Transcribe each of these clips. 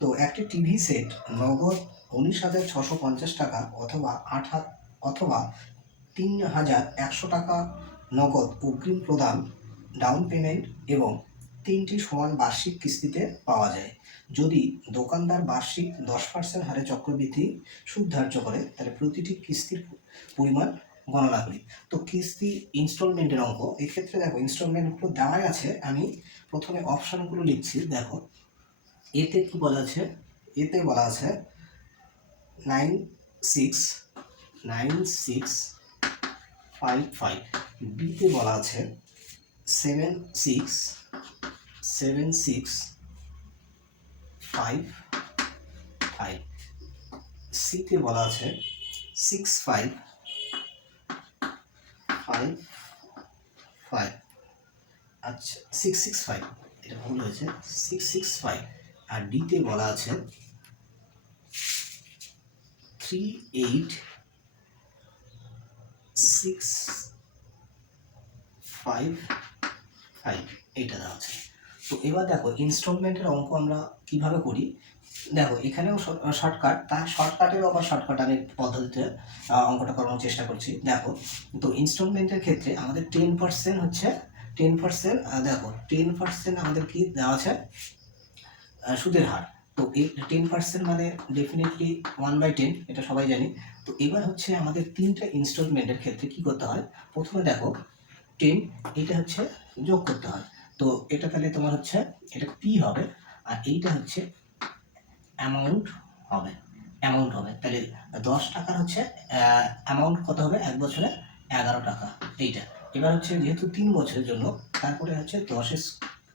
তো একটি TV set নগদ 19,650 টাকা অথবা অথবা 3,100 টাকা নগদ অগ্রিম প্রদান, ডাউন পেমেন্ট এবং 3টি সমান বার্ষিক কিস্তিতে পাওয়া যায়। যদি দোকানদার বার্ষিক 10% হারে চক্রবৃদ্ধি সুদ ধার্য করে তাহলে প্রতিটি কিস্তির পরিমাণ গণনা করি। তো কিস্তি ইনস্টলমেন্টের অঙ্ক, এক্ষেত্রে দেখো ইনস্টলমেন্টগুলো দেওয়াই আছে, আমি প্রথমে অপশানগুলো লিখছি। দেখো এতে কি বলা আছে, এতে বলা আছে 9655, বিতে বলা আছে 7655, সিতে বলা আছে 6555, আচ্ছা 665, এটা ভুল হয়েছে 665, আর ডিতে বলা আছে 3865, এইটা দেওয়া আছে। তো এবার দেখো ইনস্টলমেন্টের অঙ্ক আমরা কিভাবে করি। দেখো এখানেও শর্টকাট, তার শর্টকাটেরও আবার শর্টকাট আমি পদ্ধতিতে অঙ্কটা করানোর চেষ্টা করছি। দেখো তো ইনস্টলমেন্টের ক্ষেত্রে আমাদের 10% হচ্ছে 10%, দেখো 10% আমাদের কি দেওয়া আছে, সুদের হার। তো এই 10% মানে ডেফিনেটলি 1/10, এটা সবাই জানি। তো এবার হচ্ছে আমাদের 3টা ইনস্টলমেন্টের ক্ষেত্রে কি করতে হয়, প্রথমে দেখো 10, এটা হচ্ছে যোগ করতে হয়। তো এটা তাহলে তোমার হচ্ছে এটা পি হবে, আর এইটা হচ্ছে অ্যামাউন্ট হবে, তাহলে 10 টাকার হচ্ছে অ্যামাউন্ট কত হবে, এক বছরে 11 টাকা এইটা। এবার হচ্ছে যেহেতু 3 বছরের জন্য, তারপরে হচ্ছে 10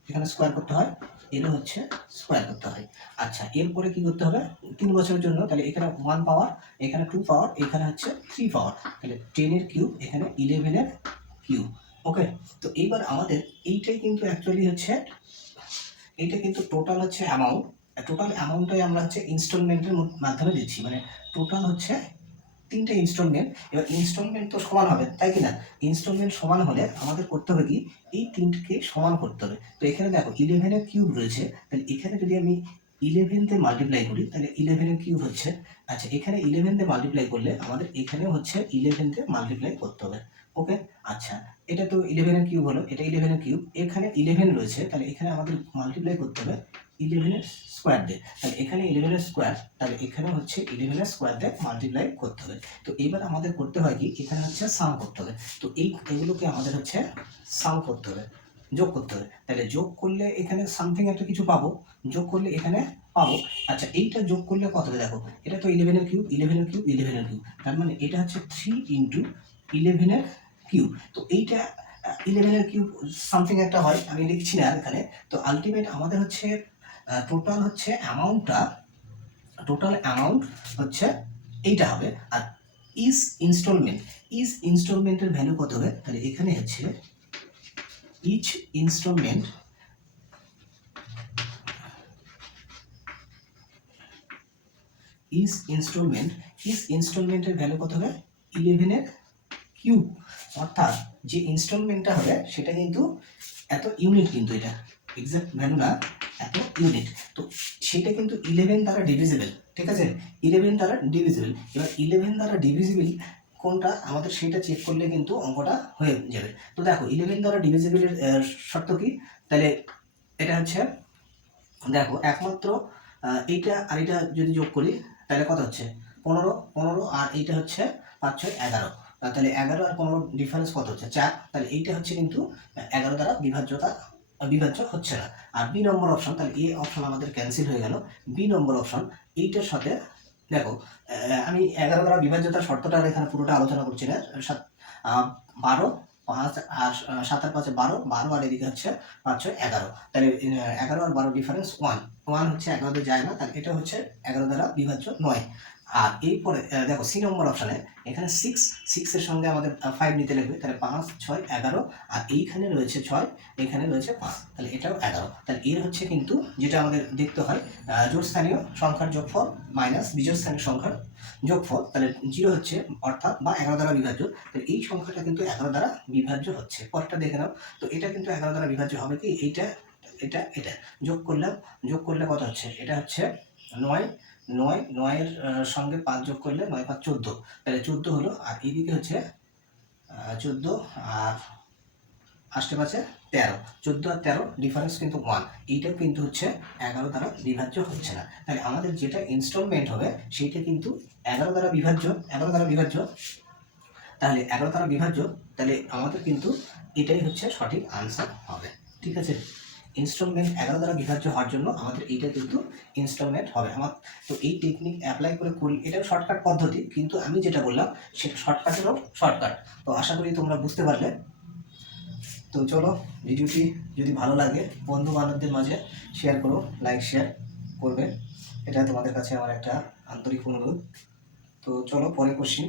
এখানে স্কোয়ার করতে হয়, এরও হচ্ছে স্কোয়ার করতে হয়। আচ্ছা এরপরে কি করতে হবে, 3 বছরের জন্য, তাহলে এখানে 1 পাওয়ার, এখানে 2 পাওয়ার, এখানে হচ্ছে 3 পাওয়ার, তাহলে 10 এর কিউব, এখানে 11 এর কিউব। ওকে, তো এইবার আমাদের এইটাই কিন্তু অ্যাকচুয়ালি হচ্ছে, এইটা কিন্তু টোটাল হচ্ছে অ্যামাউন্ট, টোটাল অ্যামাউন্টটাই আমরা হচ্ছে ইনস্টলমেন্টের মাধ্যমে দিচ্ছি, মানে টোটাল হচ্ছে 3টে ইনস্টলমেন্ট। এবার ইনস্টলমেন্ট তো সমান হবে, তাই কি না? ইনস্টলমেন্ট সমান হলে আমাদের করতে হবে কি, এই 3টিকে সমান করতে হবে। তো এখানে দেখো 11 এর কিউব রয়েছে, তাহলে এখানে যদি আমি 11 দিয়ে মাল্টিপ্লাই করি তাহলে 11 এর কিউব হচ্ছে, আচ্ছা এখানে 11 দিয়ে মাল্টিপ্লাই করলে আমাদের এখানেও হচ্ছে 11 দিয়ে মাল্টিপ্লাই করতে হবে। ওকে, আচ্ছা এটা তো 11 এর কিউব হলো, এটা 11 এর কিউব, এখানে 11 রয়েছে, তাহলে এখানে আমাদের মাল্টিপ্লাই করতে হবে 11 এর স্কোয়ার দিয়ে, তাহলে এখানে 11 এর স্কোয়ার, তাহলে এখানে হচ্ছে 11 এর স্কোয়ার দিয়ে মাল্টিপ্লাই করতে হবে। তো এইবার আমাদের করতে হয় কি, এখানে হচ্ছে সাম করতে হবে। তো এগুলোকে আমাদের হচ্ছে সাম করতে হবে, যোগ করতে হবে। তাহলে যোগ করলে এখানে সামথিং একটা কিছু পাবো, যোগ করলে এখানে পাবো। আচ্ছা এইটা যোগ করলে কত হবে, দেখো এটা তো 11 এর কিউব, 11 এর কিউব, 11 এর কিউব, তার মানে এটা হচ্ছে 3 ইন্টু 11 এর কিউব। তো এইটা 11 এর কিউব সামথিং একটা হয়, আমি লিখছি না এখানে। তো আলটিমেট আমাদের হচ্ছে টোটাল হচ্ছে অ্যামাউন্টটা, টোটাল অ্যামাউন্ট হচ্ছে এইটা হবে। আর ইনস্টলমেন্টের ভ্যালু কত হবে, তাহলে এখানে হচ্ছে ইচ ইনস্টলমেন্ট ইনস্টলমেন্টের ভ্যালু কত হবে, 11 এর কিউব। অর্থাৎ যে ইনস্টলমেন্টটা হবে সেটা কিন্তু এত ইউনিট, কিন্তু এটা এক্সাক্ট ভ্যালু না, এত ইউনিট। তো সেটা কিন্তু 11 দ্বারা ডিভিজিবল, ঠিক আছে, 11 দ্বারা ডিভিজিবল। এবার 11 দ্বারা ডিভিজিবল কোনটা আমাদের সেটা চেক করলে কিন্তু অঙ্কটা হয়ে যাবে। তো দেখো 11 দ্বারা ডিভিজিবলের শর্ত কি, তাহলে এটা হচ্ছে দেখো একমাত্র এইটা আর এটা যদি যোগ করি তাহলে কত হচ্ছে 15, আর এইটা হচ্ছে 5 6 11, তাহলে 11 আর 15 ডিফারেন্স কত হচ্ছে 4, তাহলে এইটা হচ্ছে কিন্তু 11 দ্বারা বিভাজ্য হচ্ছে না। আর বি নম্বর অপশন, তাহলে এ অপশন আমাদের ক্যান্সেল হয়ে গেল, বি নম্বর অপশন এইটার সাথে দেখো আমি 11 দ্বারা বিভাজ্যতার শর্তটা এখানে পুরোটা আলোচনা করছি না। 12 5 আর 7 আর 5 12, 12 আর এদিকে হচ্ছে 5 6 11, তাহলে 11 আর 12 ডিফারেন্স 1 হচ্ছে 11 তে যায় না, তাহলে এটা হচ্ছে 11 দ্বারা বিভাজ্য নয়। আর এরপরে দেখো সি নম্বর অপশানে এখানে 6 এর সঙ্গে আমাদের 5 নিতে লাগবে, তাহলে 5 6 11, আর এইখানে রয়েছে 6, এখানে রয়েছে 5, তাহলে এটাও 11। তাহলে এর হচ্ছে কিন্তু যেটা আমাদের দেখতে হয় জোড় স্থানীয় সংখ্যার যোগফল মাইনাস বিজোড় স্থানীয় সংখ্যার যোগফল, তাহলে 0 হচ্ছে অর্থাৎ বা 11 দ্বারা বিভাজ্য, তাহলে এই সংখ্যাটা কিন্তু 11 দ্বারা বিভাজ্য হচ্ছে। পরটা দেখে নাও, তো এটা কিন্তু 11 দ্বারা বিভাজ্য হবে কি, এইটা এটা এটা যোগ করলে কত হচ্ছে, এটা হচ্ছে নয় নয় নয়ের সঙ্গে 5 যোগ করলে 9 5 14, তাহলে 14 হলো। আর এইদিকে হচ্ছে 14 আর 8 5 13, 14 আর 13 ডিফারেন্স কিন্তু 1, এইটাও কিন্তু হচ্ছে 11 দ্বারা বিভাজ্য হচ্ছে না। তাহলে আমাদের যেটা ইনস্টলমেন্ট হবে সেইটা কিন্তু 11 দ্বারা বিভাজ্য, 11 দ্বারা বিভাজ্য, তাহলে 11 দ্বারা বিভাজ্য, তাহলে আমাদের কিন্তু এটাই হচ্ছে সঠিক আনসার হবে। ঠিক আছে, ইনস্টলমেন্ট 11 দ্বারা বিভাজ্য হওয়ার জন্য আমাদের এইটা কিন্তু ইনস্টলমেন্ট হবে আমার। তো এই টেকনিক অ্যাপ্লাই করে করি, এটাও শর্টকাট পদ্ধতি, কিন্তু আমি যেটা বললাম সেটা শর্টকাটেরও শর্টকাট। তো আশা করি তোমরা বুঝতে পারলে। তো চলো, ভিডিওটি যদি ভালো লাগে বন্ধু বান্ধবদের মাঝে শেয়ার করো, লাইক শেয়ার করবে, এটা তোমাদের কাছে আমার একটা আন্তরিক অনুরোধ। তো চলো পরে কোশ্চিন।